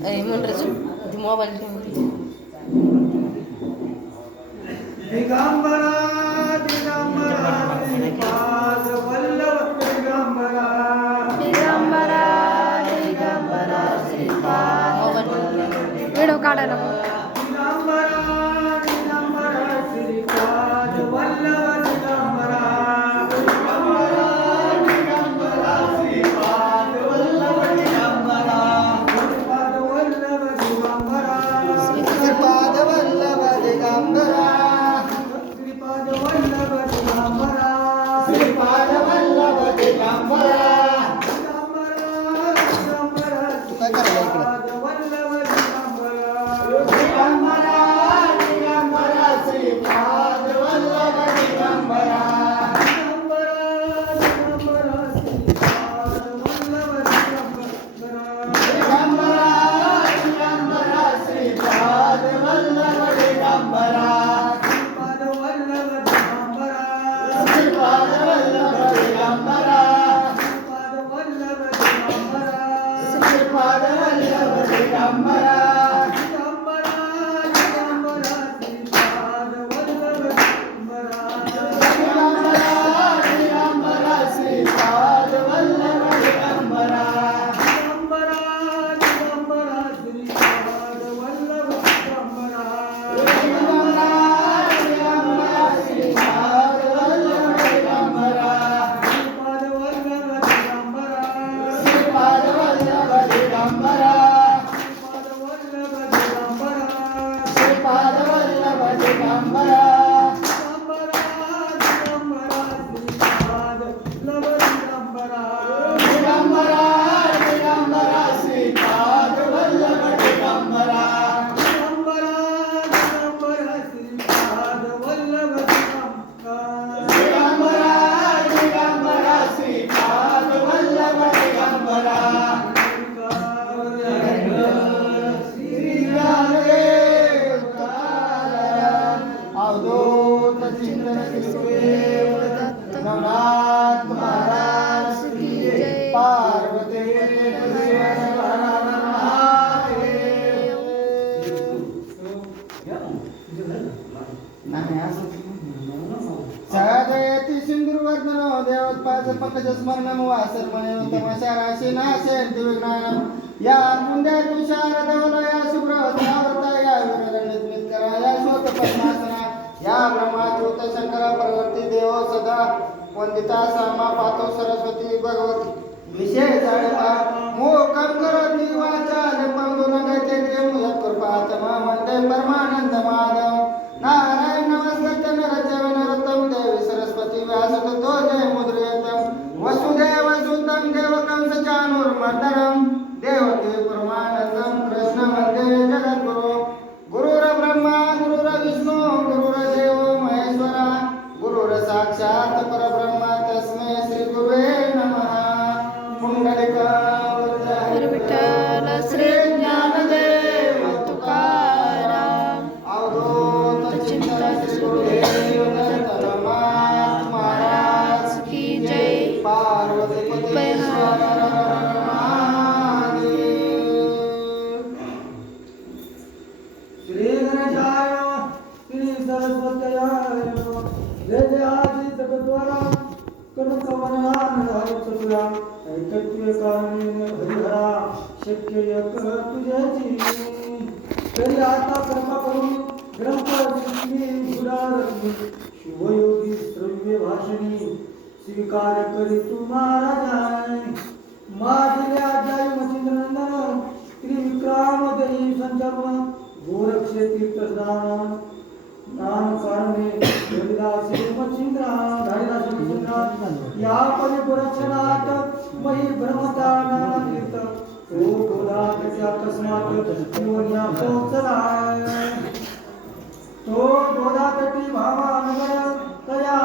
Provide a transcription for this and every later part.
म्हणून mobile Digambara Digambara Shripad Vallabh Digambara Digambara Digambara Shripad video काढायला दिगंबरा दिगंबरा श्रीपाद वल्लभ दिगंबरा दिगंबरा दिगंबरा श्रीपाद वल्लभ दिगंबरा श्रीपाद वल्लभ दिगंबरा श्रीपाद वल्लभ दिगंबरा श्रीपाद वल्लभ दिगंबरा श्रीपाद वल्लभ दिगंबरा काय करायला इकडे सगळ्यात सिंधुर्वर्धन देवत्पाद पंकज स्मरणम वासरमण तमशा राशी नाशेन दिविज्ञानम या कुंड्या तुषार धवलया शुभ्रवस्त्रावृता या वीरदंडित करा या शोक पद्मासना या ब्रह्माच्युत शंकर प्रवर्ती देव सदा वंदिता सामा पातो सरस्वती भगवती विशेष मोकम करोति वाचाल पंगुलंगते मुयत् कृपातमा वंदे परमानंद माधव नारायण नमस्कृत्य नरचव नरोत्तम देवी सरस्वती व्यासतो जय मुद्रयतम वसुदेव सुतं देवकं सचानुर्मर्दनं देवकी परमानंदं कृष्ण वंदे जगद्गुरु गुरुर्ब्रह्मा गुरुर्विष्णु गुरुर्देवो महेश्वरा गुरुर् साक्षात् परब्रह्म तस्मै श्री गुरुवे नमः पुंडलिका विठ्ठल श्री ज्ञानदेव तुकाराम अवधूत चिंतन श्री गुरुदेव दत्त महाराज की जय पार्वती पतेश्वर महादेव श्री गणेशाय श्री सरस्वत्याय जय जय आदि जगद्वारा कनकवनान हरिचतुरा ऐकत्वे कारणेन हरिहरा शक्य एक तुझ्याची तरी आता कृपा करून ग्रंथ सुधारली शुभयोगी श्रव्य भाषणी स्वीकार करी तू महाराजाय माझे आद्याय मचिंद्रनंदन त्रिविक्रम देई संचरण गोरक्षे तीर्थस्नान नाम कारणे हरिदासी मचिंद्रा हरिदासी मचिंद्रा या परिपुरक्षणात मही ब्रह्मता नाम तीर्थ ओ गोदात त्या तस्मात जीवन्या पोचलाय तो गोदातटी भावानगर तया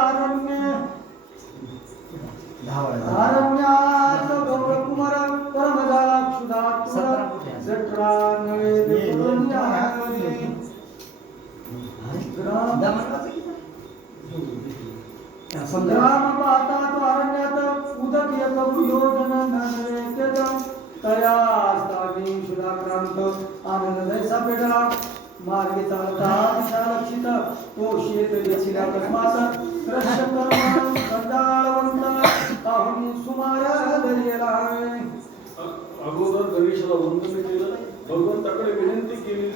आरण्यात गौरकुमार परमदाक्षुदात्मर जठरा नळे संग्राम पाहता तो अरण्यात उदक एक योजन नवे तया स्थानी सुधाक्रांत आनंद दैसा पेटला मार्गे चालता दिशा लक्षित तो शेत देशील अकस्मात रश्य कर्म कंटाळवंत पाहुणी सुमार दरियला अगोदर गणेशाला वंदन केलं, भगवंताकडे विनंती केली,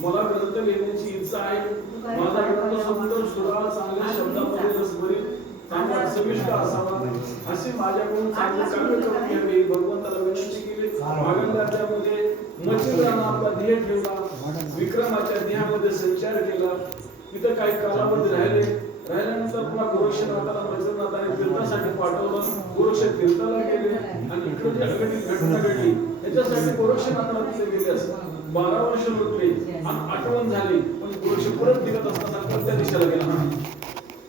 मला ग्रंथ लिहिण्याची इच्छा आहे, माझा ग्रंथ सुंदर सुराळा चांगल्या शब्दामध्ये रसभरीत चांगला सविष्ट असावा, असे माझ्याकडून चांगले कार्य करून घ्यावे. भगवंताला विनंती केली. मागील अध्यायामध्ये मच्छिंद्रानं आपला ध्येय ठेवला, विक्रमाच्या ध्येयामध्ये संचार केला, तिथं काही कालावधी राहिल्यानंतर पुन्हा गोरक्षनाथाला मच्छिंद्रनाथाने तीर्थासाठी पाठवलं. गोरक्ष तीर्थाला गेले आणि इकडे जी अघटित घटना घडली त्याच्यासाठी गोरक्षनाथाला तिथे गेले असं 12 वर्ष लुटले आणि आठवण झाली, पण गोरक्ष परत निघत असताना कोणत्या दिशेला गेला?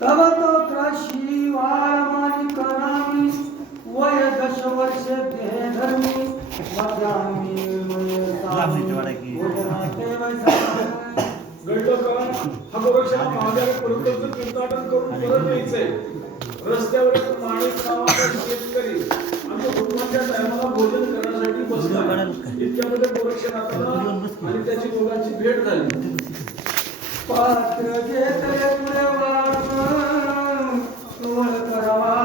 तव तो क्रशी वाळमानी करामी वय 10 वर्ष देह धर्मी मध्यान्मी घडलं का? हा गोरक्षाला महादेव परत तीर्थाटन करून परत यायचंय. रस्त्यावर एक माणिक नावाचा शेतकरी आणि भगवानच्या टायमाला भोजन करण्यासाठी बसला. इतक्यामध्ये गोरक्षनाथाला आणि त्याची दोघांची भेट झाली. पात्र घेतले पुढे वाळ करावा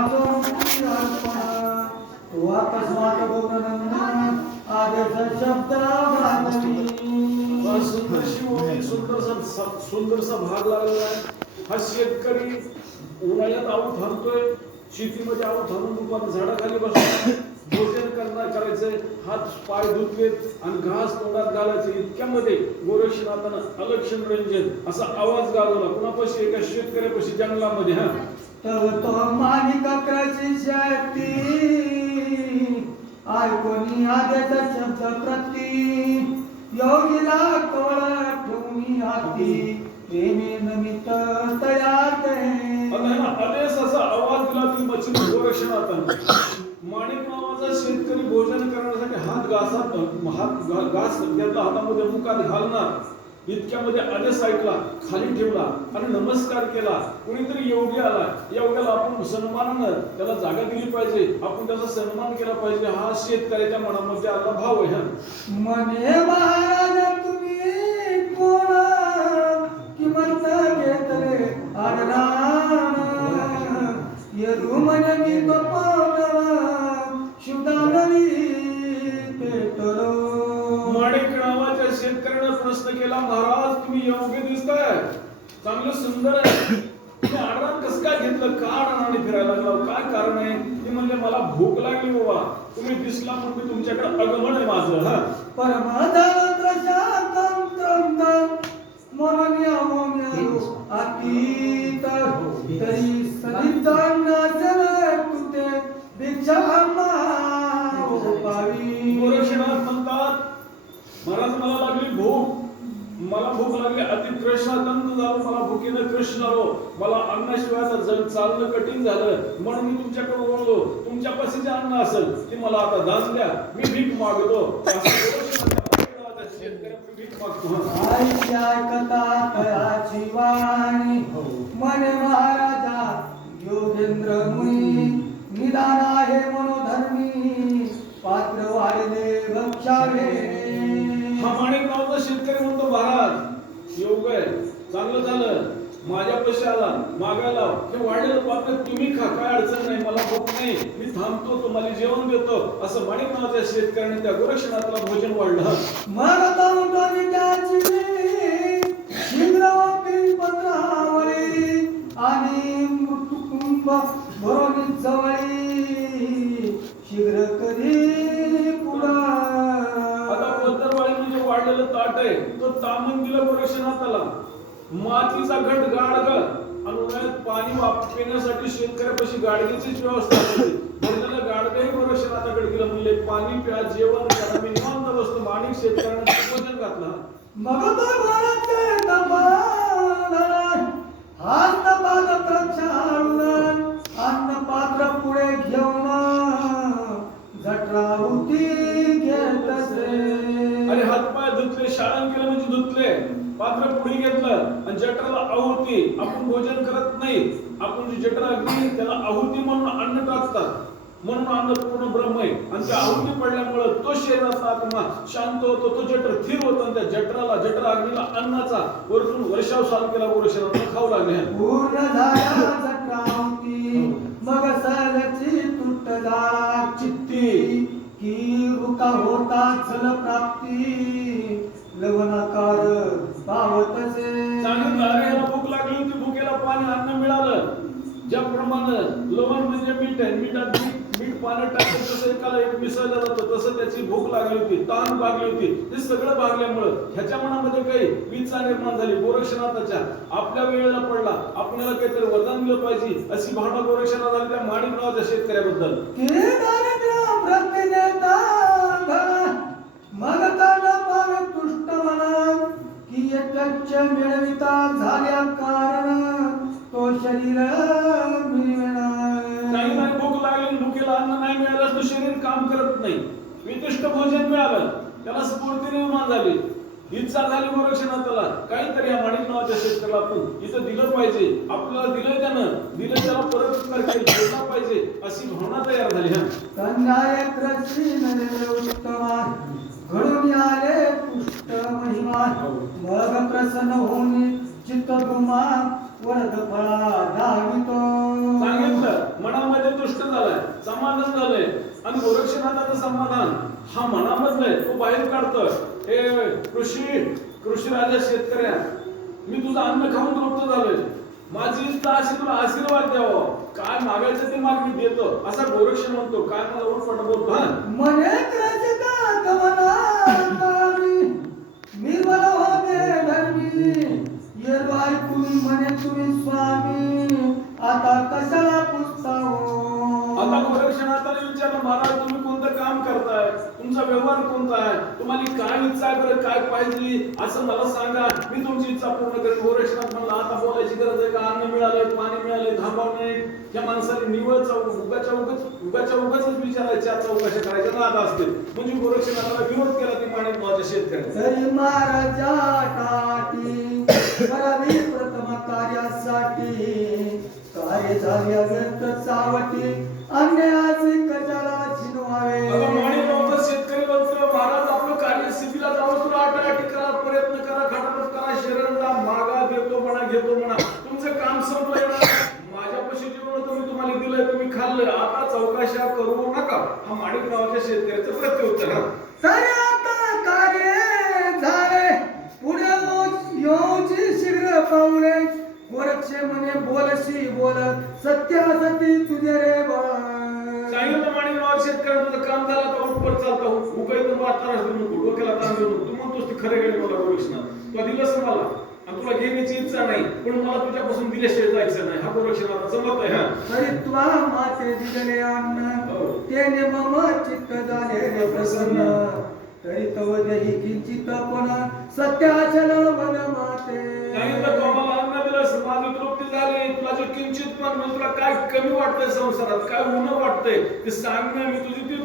अकस्मात गौरनंदन आदेश शब्द सुंदरशी ओळी, सुंदरसा भाग लागलेला आहे. हा शेतकरी उन्हाळ्यात आऊत थांबतोय, शेतीमध्ये आऊत थांबून दुपार झाडाखाली बसतो, भोजन करायचंय, हात पाय धुतलेत आणि घास तोंडात घालायचे. इतक्यामध्ये गोरक्षनाथानं अलक्षण रंजन असा आवाज गाजवला. कुणापाशी? एका शेतकऱ्यापाशी जंगलामध्ये. हा तव तो मानिक अकराची शक्ती ऐकोनी आदेचा शब्द प्रती योगीला कवळ ठेवून हाती प्रेमी नमित तयार आदेश असा आवाज दिला की मच्छिंद्र गोरक्षनाथानं. माणिक नावाचा शेतकरी भोजन करण्यासाठी हात घास घेतला, हातामध्ये मुखात घालणार. इतक्यामध्ये आदेश ऐकला, खाली ठेवला आणि नमस्कार केला. कुणीतरी योगी आला, योग्याला आपण सन्मानानं त्याला जागा दिली पाहिजे, आपण त्याचा सन्मान केला पाहिजे. हा शेतकऱ्याच्या मनामध्ये आला भाव आहे. मने महाराज तुम्ही कोण किमत घेतले आडरान येरू मन मी शुद्धानवी पेटरो. माणिक नावाच्या शेतकऱ्यानं प्रश्न केला, महाराज तुम्ही योग्य दिसताय, चांगलं सुंदर आहे, तुम्ही आडरान कसं काय घेतलं? का आडराने फिरायला लागला? काय कारण आहे? ते म्हणजे मला भूक लागली बाबा, तुम्ही दिसला म्हणून मी तुमच्याकडे आगमन आहे माझं. हा अतीत तरी सनिधान तुते भिक्षा गोरक्षनाथ म्हणतात, महाराज मला लागली भूक, मला भूक लागली, अति कृष्णादंत झालो, मला भुकीनं कृष्ण आलो, मला अन्नाशिवाय चालणं कठीण झालं, म्हणून मी तुमच्याकडे ओळखलो. तुमच्यापाशी जे अन्न असेल ते मला आता दान द्या, मी भीक मागतो. कथा तयाची वाणी मने महाराजा योगेंद्र मुनी निदान आहे मनोधर्मी पात्र वाढले भक्षावे. हा माणिक नावाचा शेतकरी म्हणतो, महाराज योग आहे, चांगलं झालं, माझ्यापाशी आला, मागायला हे वाढलेलं पात्र तुम्ही खा, काय अडचण नाही, मला भूक नाही, मी थांबतो, तुम्हाला जेवण देतो. असं माणिक नावाच्या शेतकऱ्याने त्या गोरक्षनाथाला भोजन वाढलं. आणि कुटुंब भरोनी जवळी शीघ्र कधी पुढा. आता पत्तरवाळी म्हणजे वाढलेलं ताट आहे, तो तामण दिलं गोरक्षनाथाला. मातीचा घट गाडग आणि उन्हाळ्यात पाणी पिण्यासाठी शेतकऱ्यापाशी गाडगेचीच व्यवस्था होती. भरलेलं गाडगही गोरक्षनाथाकडे दिलं, म्हणले पाणी प्या, जेवण करा, मी निवांत बसतो. माणिक शेतकऱ्याने भोजन घातलं. मग तो बोलते तबान हात पाद प्रक्षाळून अन्न पात्र पुढे घेऊन जठराहुती घेत असे. आणि हातपाय धुतले, शाळण केलं म्हणजे धुतले, पात्र पुढे घेतलं आणि जठराला आहुती. आपण भोजन करत नाही, आपण जी जठर अग्नी त्याला आहुती म्हणून अन्न टाकतात. म्हणून अन्न पूर्ण ब्रह्म आहे आणि त्या आहुती पडल्यामुळे तो शरीराचा आत्मा शांत होतो, तो जठर स्थिर होतो आणि त्या जठर अग्नीला अन्नाचा वरतून वर्षाव चालू केला गोरक्षनाथ खाऊ लागले. पूर्ण झाला जटावती मग सरची तुट झाला चित्ती की रुका होता चल प्राप्ती लवणाकार पावतसे. सांगितलं अरे याला भूक लागली होती, भुकेला पाणी अन्न मिळालं. ज्याप्रमाणे लवण म्हणजे मीठ आहे, मिठात मीठ पाण्यात टाकून तसं एकाला एक मिसळलं जातं, तसं त्याची भूक लागली होती, तहान भागली होती. हे सगळं भागल्यामुळं ह्याच्या मनामध्ये काही इच्छा निर्माण झाली गोरक्षनाथाच्या. आपल्या वेळेला पडला, आपल्याला काहीतरी वरदान दिलं पाहिजे अशी भावना गोरक्षनाथ झाली त्या माणिक नावाच्या शेतकऱ्याबद्दल. मग काढला पावे तुष्ट म्हणा की यज्ञ मिळविता झाल्या कारण तो शरीर काही भूक लागली, भुकेला अन्न नाही मिळालं तर शरीर काम करत नाही. विशिष्ट भोजन मिळालं, त्याला स्फूर्ती निर्माण झाली, इच्छा झाली गोरक्षनाथाला काहीतरी या माणिक नावाच्या शेतकऱ्याला आपण इथं दिलं पाहिजे. आपल्याला दिलं त्याला परत केला पाहिजे अशी भावना तयार झाली. घडून आले पुष्ट महिमा मग प्रसन्न होऊन चित्त गुमान वरद फळा धावितो. सांगितलं मनामध्ये तुष्ट झालाय, समाधान झालंय आणि गोरक्षनाथाचं समाधान हा मनामधलं आहे, तो बाहेर काढतोय. हे कृषी राजा शेतकऱ्या, मी तुझं अन्न खाऊन तृप्त झालोय, माझी इच्छा अशी तुला आशीर्वाद द्यावा, काय मागायचं ते माग मी देतो असा गोरक्ष म्हणतो. काय मला उठपट बोलतो हा मने त्रसिता गमना निर्मल होते धर्मी येलो ऐकून म्हणे तुम्ही स्वामी आता कशाला पुसताहो. आता गोरक्षनाथाने विचारलं, महाराज तुम्ही कोणतं काम करताय, तुमचा व्यवहार कोणता आहे, तुम्हाला काय इच्छा आहे, बरं काय पाहिजे असं मला सांगा, मी तुमची इच्छा पूर्ण करेन. गोरक्षनाथ म्हणला आता बोलायची गरज आहे का, अन्न मिळालंय, पाणी मिळालंय, थांबाव नाही. या माणसाने निवळ उगाच विचारायच्या चौकशा करायच्या नाद असते. म्हणजे गोरक्षनाथाला विरोध केला ती माणिक नावाच्या शेतकऱ्याने. तरी महाराजा टाटी करावी प्रथम कार्यासाठी काय झाले व्यर्थ चावटी अन्यायाचे कशाला छिनवावे. माणिक नावाचा शेतकरी बोलतो, महाराज आपलं कार्य सिद्धीला जावं, तुला आटाआटी करा, प्रयत्न करा, खटापट करा, शरण जा, मागा, देतो म्हणा, घेतो म्हणा, तुमचं काम संपलंय ना, माझ्यापाशी जेवढं तुम्ही तुम्हाला दिलंय, तुम्ही खाल्लंय, आता चौकशा करू नका. हा माणिक नावाच्या शेतकऱ्याचं प्रत्युत्तर. तरी आता कार्य झाले पुढे योची शीघ्र पावले गोरक्षे म्हणे बोलशी बोलत सत्यासती तुझे रे बा. सांगितलं माणिक नावाच्या शेतकऱ्याचं तुझं काम झालं, आता उठपर चालता हो, उगाई तुम्हाला त्रास देऊ नको, डोक्याला ताण देऊ नको. तू म्हणतोस ती खरे गेले मला गोरक्षनाथ, तुला दिलंस मला आणि तुला घेण्याची इच्छा नाही, पण मला तुझ्यापासून दिल्याशिवाय जायचं नाही. हा गोरक्षनाथाचा मत आहे. तरी तुला माते दिले अन्न तेने मम चित्त झाले प्रसन्न तरी तव देही किंचित पण सत्याचल वन माते. सांगितलं तू आम्हाला अन्न दिलंस, माझी तृप्ती झाली, तुला जे किंचित पण म्हणजे तुला काय कमी वाटतंय संसारात, काय उणं वाटतंय ते सांग ना, मी तुझी ती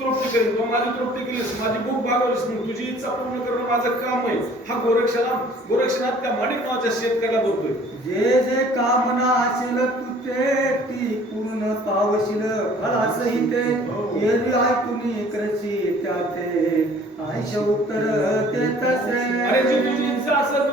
तृप्ती करेन. तू माझी तृप्ती केलीस, माझी भूक भागवलीस, मग तुझी इच्छा पूर्ण करणं माझं काम आहे. हा गोरक्षनाथ त्या माणिक नावाच्या शेतकऱ्याला बोलतोय. जे जे कामना असेल तुझे ती पूर्ण पावशील फळासहित येरी ऐकून करशी त्याते आयुष्य उत्तर ते तसे. अरे जी तुझी इच्छा असेल